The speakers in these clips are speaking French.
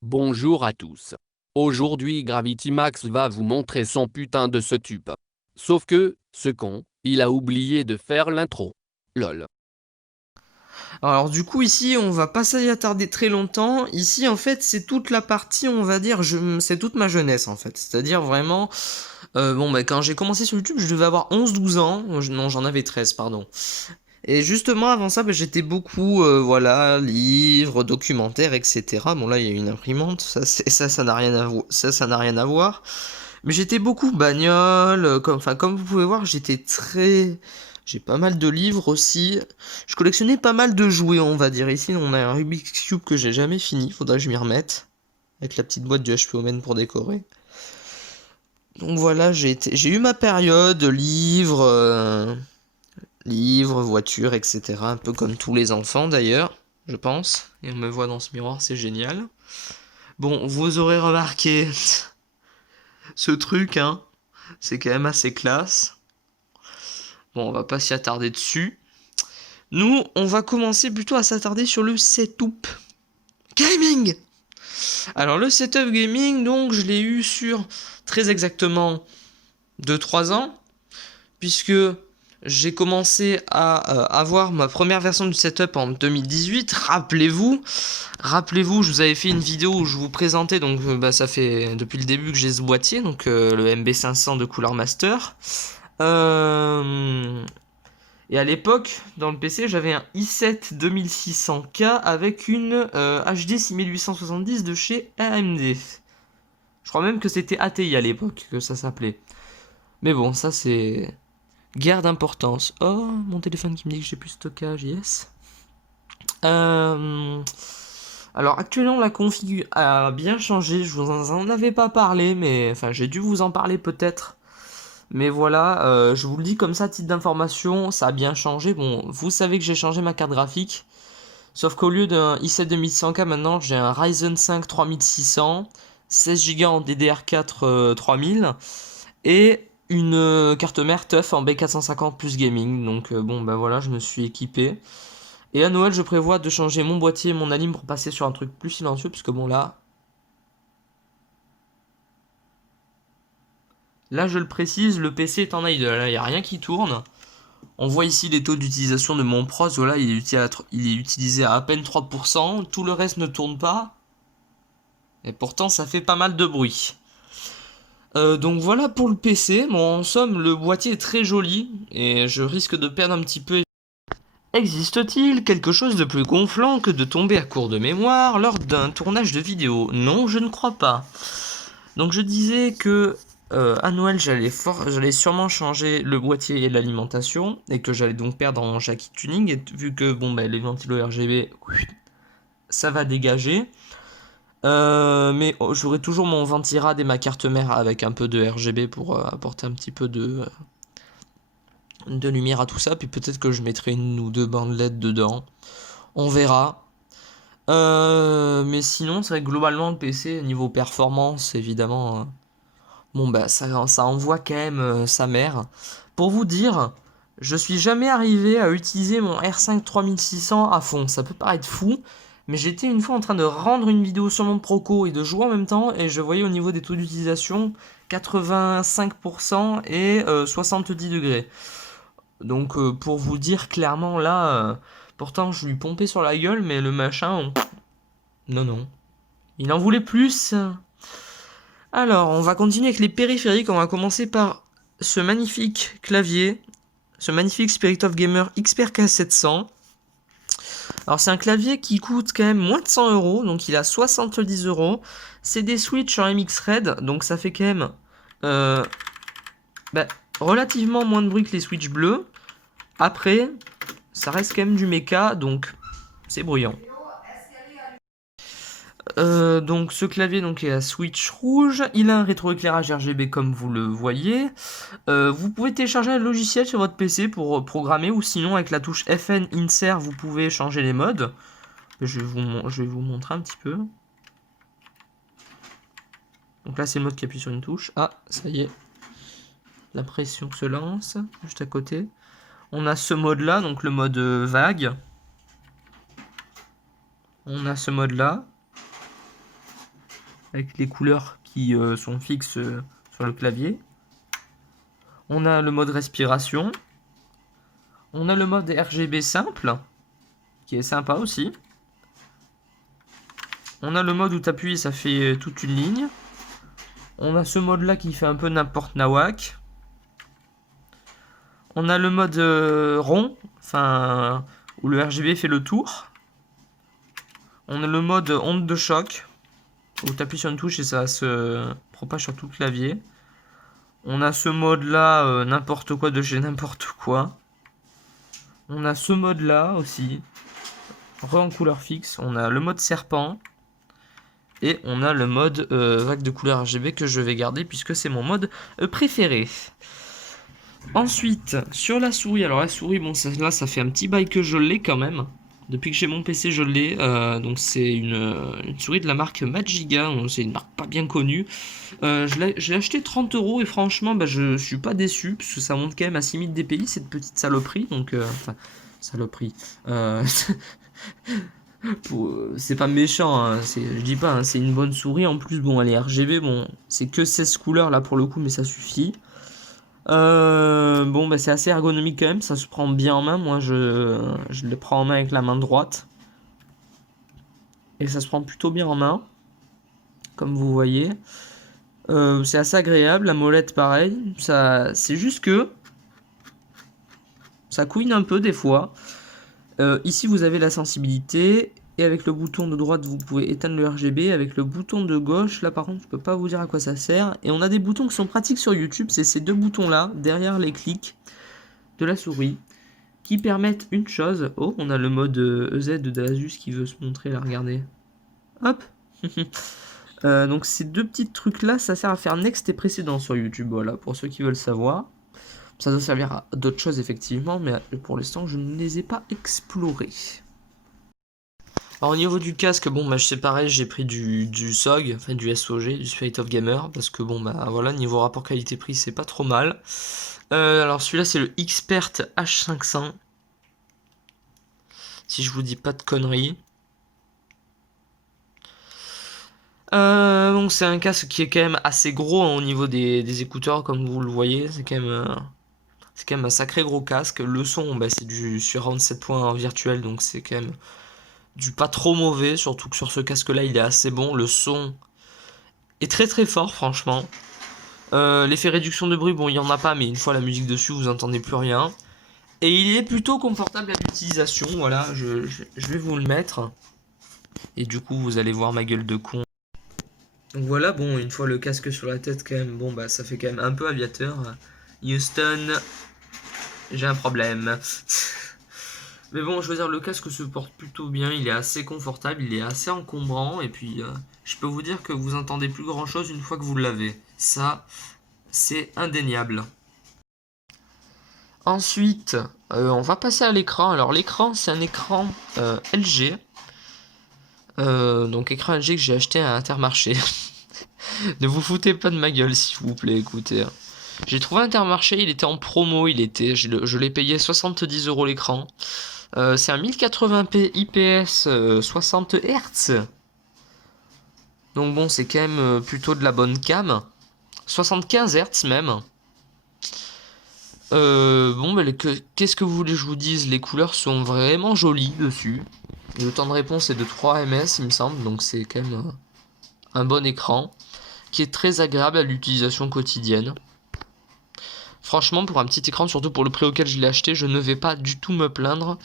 Bonjour à tous. Aujourd'hui Gravity Max va vous montrer son putain de setup. Sauf que, ce con, il a oublié de faire l'intro. Lol. Alors du coup ici on va pas s'y attarder très longtemps. Ici en fait c'est toute la partie on va dire, c'est toute ma jeunesse en fait. C'est-à-dire vraiment, quand j'ai commencé sur YouTube je devais avoir 11-12 ans. Non j'en avais 13 pardon. Et justement avant ça j'étais beaucoup voilà, livres, documentaires, etc. Bon là il y a une imprimante, ça n'a rien à ça n'a rien à voir. Mais j'étais beaucoup bagnole, comme vous pouvez voir, j'ai pas mal de livres aussi. Je collectionnais pas mal de jouets, on va dire. Ici, on a un Rubik's Cube que j'ai jamais fini, faudra que je m'y remette. Avec la petite boîte du HP Omen pour décorer. Donc voilà, j'ai eu ma période, livres, voitures, etc. Un peu comme tous les enfants d'ailleurs, je pense. Et on me voit dans ce miroir, c'est génial. Bon, vous aurez remarqué ce truc, hein. C'est quand même assez classe. Bon, on va pas s'y attarder dessus. Nous, on va commencer plutôt à s'attarder sur le setup gaming. Alors le setup gaming, donc je l'ai eu sur très exactement 2-3 ans, puisque j'ai commencé à avoir ma première version du setup en 2018. Rappelez-vous, je vous avais fait une vidéo où je vous présentais, donc ça fait depuis le début que j'ai ce boîtier, donc le MB500 de Cooler Master. Et à l'époque, dans le PC, j'avais un i7 2600K avec une HD 6870 de chez AMD. Je crois même que c'était ATI à l'époque que ça s'appelait. Mais bon, ça c'est guère d'importance. Oh, mon téléphone qui me dit que j'ai plus de stockage, yes. Alors actuellement la config a bien changé, je vous en avais pas parlé, mais enfin j'ai dû vous en parler peut-être. Mais voilà, je vous le dis comme ça, titre d'information, ça a bien changé. Bon, vous savez que j'ai changé ma carte graphique. Sauf qu'au lieu d'un i7 2100K, maintenant j'ai un Ryzen 5 3600, 16 Go en DDR4 3000 et une carte mère TUF en B450 plus gaming. Donc bon, ben voilà, je me suis équipé. Et à Noël, je prévois de changer mon boîtier et mon alim pour passer sur un truc plus silencieux, puisque bon là je le précise, le PC est en idle, là il n'y a rien qui tourne. On voit ici les taux d'utilisation de mon pros, voilà, il est utilisé à peine 3%, tout le reste ne tourne pas. Et pourtant ça fait pas mal de bruit. Donc voilà pour le PC, bon en somme le boîtier est très joli, et je risque de perdre un petit peu. Existe-t-il quelque chose de plus gonflant que de tomber à court de mémoire lors d'un tournage de vidéo? Non, je ne crois pas. Donc je disais que à Noël j'allais sûrement changer le boîtier et l'alimentation et que j'allais donc perdre en Jackie Tuning, et vu que bon les ventilos RGB ça va dégager. Mais j'aurai toujours mon ventirad et ma carte mère avec un peu de RGB pour apporter un petit peu de lumière à tout ça. Puis peut-être que je mettrai une ou deux bandes LED dedans. On verra. Mais sinon, c'est vrai que globalement, le PC, niveau performance, évidemment, ça envoie quand même sa mère. Pour vous dire, je suis jamais arrivé à utiliser mon R5 3600 à fond. Ça peut paraître fou, mais j'étais une fois en train de rendre une vidéo sur mon Proco et de jouer en même temps, et je voyais au niveau des taux d'utilisation 85% et 70 degrés. Donc pour vous dire clairement là, pourtant je lui pompais sur la gueule, mais le machin, non non, il en voulait plus. Alors on va continuer avec les périphériques, on va commencer par ce magnifique clavier, ce magnifique Spirit of Gamer XPR K700. Alors c'est un clavier qui coûte quand même moins de 100 euros, donc il a 70 euros. C'est des switches en MX Red, donc ça fait quand même euh, bah, relativement moins de bruit que les switches bleus. Après, ça reste quand même du méca, donc c'est bruyant. Donc ce clavier donc est à switch rouge, il a un rétroéclairage RGB comme vous le voyez. Vous pouvez télécharger un logiciel sur votre PC pour programmer, ou sinon avec la touche FN Insert vous pouvez changer les modes. Je vais vous montrer un petit peu. Donc là c'est le mode qui appuie sur une touche. Ah, ça y est. La pression se lance juste à côté. On a ce mode là, donc le mode vague. On a ce mode là, avec les couleurs qui sont fixes sur le clavier. On a le mode respiration. On a le mode RGB simple, qui est sympa aussi. On a le mode où tu appuies et ça fait toute une ligne. On a ce mode là qui fait un peu n'importe nawak. On a le mode rond, enfin où le RGB fait le tour. On a le mode onde de choc, où tu appuies sur une touche et ça se propage sur tout le clavier. On a ce mode là, n'importe quoi de chez n'importe quoi. On a ce mode là aussi, en couleur fixe. On a le mode serpent. Et on a le mode vague de couleur RGB que je vais garder puisque c'est mon mode préféré. Ensuite, sur la souris, alors la souris, bon, là ça fait un petit bail que je l'ai quand même. Depuis que j'ai mon PC, je l'ai. Donc c'est une souris de la marque Magiga, c'est une marque pas bien connue. Je l'ai acheté 30 € et franchement, bah, je suis pas déçu parce que ça monte quand même à 6000 dpi, cette petite saloperie. Donc, enfin, saloperie. C'est pas méchant, hein, je dis pas, hein, c'est une bonne souris. En plus, bon, elle est RGB, bon, c'est que 16 couleurs là pour le coup, mais ça suffit. Bon, bah, c'est assez ergonomique quand même, ça se prend bien en main. Moi, je le prends en main avec la main droite. Et ça se prend plutôt bien en main, comme vous voyez. C'est assez agréable, la molette pareil. C'est juste que ça couine un peu des fois. Ici, vous avez la sensibilité. Et avec le bouton de droite, vous pouvez éteindre le RGB. Avec le bouton de gauche, là par contre, je peux pas vous dire à quoi ça sert. Et on a des boutons qui sont pratiques sur YouTube. C'est ces deux boutons-là, derrière les clics de la souris, qui permettent une chose. Oh, on a le mode EZ de Asus qui veut se montrer, là, regardez. Hop. Donc ces deux petits trucs-là, ça sert à faire next et précédent sur YouTube. Voilà, pour ceux qui veulent savoir. Ça doit servir à d'autres choses, effectivement, mais pour l'instant, je ne les ai pas explorés. Alors au niveau du casque, bon bah c'est pareil, j'ai pris du SOG, enfin du SOG, du Spirit of Gamer, parce que bon bah voilà, niveau rapport qualité-prix c'est pas trop mal. Alors celui-là c'est le Expert H500, si je vous dis pas de conneries. Donc c'est un casque qui est quand même assez gros hein, au niveau des écouteurs, comme vous le voyez, c'est quand même un sacré gros casque. Le son, bah, c'est du surround 7.1 virtuel, donc c'est quand même du pas trop mauvais, surtout que sur ce casque là il est assez bon. Le son est très très fort franchement. L'effet réduction de bruit, bon il n'y en a pas, mais une fois la musique dessus vous entendez plus rien. Et il est plutôt confortable à l'utilisation, voilà, je vais vous le mettre. Et du coup vous allez voir ma gueule de con. Donc voilà, bon, une fois le casque sur la tête quand même, bon bah ça fait quand même un peu aviateur. Houston, j'ai un problème. Mais bon, je veux dire, le casque se porte plutôt bien, il est assez confortable, il est assez encombrant, et puis je peux vous dire que vous entendez plus grand chose une fois que vous l'avez. Ça, c'est indéniable. Ensuite, on va passer à l'écran. Alors l'écran, c'est un écran LG. Donc écran LG que j'ai acheté à Intermarché. Ne vous foutez pas de ma gueule, s'il vous plaît, écoutez. J'ai trouvé Intermarché, il était en promo, je l'ai payé 70 € l'écran. C'est un 1080p IPS 60 Hz. Donc bon, c'est quand même plutôt de la bonne cam. 75 Hz même. Bon, bah, qu'est-ce que vous voulez que je vous dise? Les couleurs sont vraiment jolies dessus. Le temps de réponse est de 3 ms, il me semble. Donc c'est quand même un bon écran qui est très agréable à l'utilisation quotidienne. Franchement, pour un petit écran, surtout pour le prix auquel je l'ai acheté, je ne vais pas du tout me plaindre.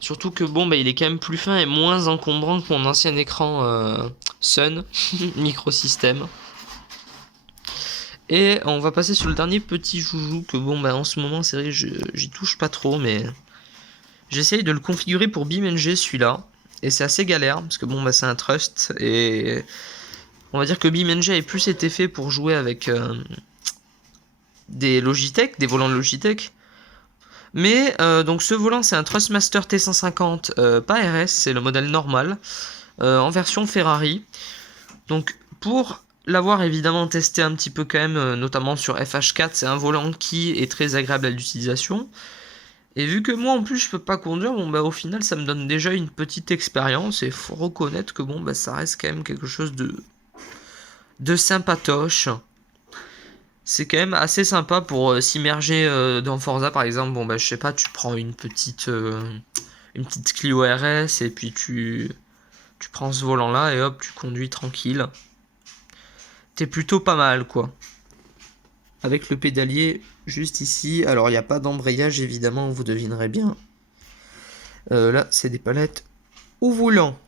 Surtout que bon, bah, il est quand même plus fin et moins encombrant que mon ancien écran Sun microsystème. Et on va passer sur le dernier petit joujou que bon, bah, en ce moment, c'est vrai, j'y touche pas trop, mais j'essaye de le configurer pour BeamNG celui-là. Et c'est assez galère, parce que bon, bah, c'est un trust. Et on va dire que BeamNG avait plus été fait pour jouer avec des Logitech, des volants de Logitech. Mais donc ce volant, c'est un Trustmaster T150, pas RS, c'est le modèle normal, en version Ferrari. Donc pour l'avoir évidemment testé un petit peu quand même, notamment sur FH4, c'est un volant qui est très agréable à l'utilisation. Et vu que moi en plus je peux pas conduire, bon bah au final ça me donne déjà une petite expérience et faut reconnaître que bon bah ça reste quand même quelque chose de sympatoche. C'est quand même assez sympa pour s'immerger dans Forza par exemple. Bon bah je sais pas, tu prends une petite Clio RS et puis tu prends ce volant là et hop tu conduis tranquille. T'es plutôt pas mal quoi. Avec le pédalier juste ici, alors il n'y a pas d'embrayage évidemment, vous devinerez bien. Là c'est des palettes au volant.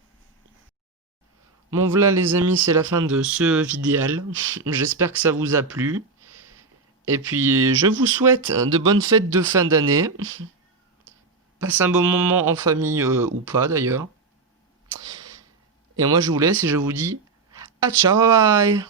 Bon voilà les amis, c'est la fin de ce vidéal. J'espère que ça vous a plu. Et puis je vous souhaite de bonnes fêtes de fin d'année. Passez un bon moment en famille ou pas d'ailleurs. Et moi je vous laisse et je vous dis à ciao bye.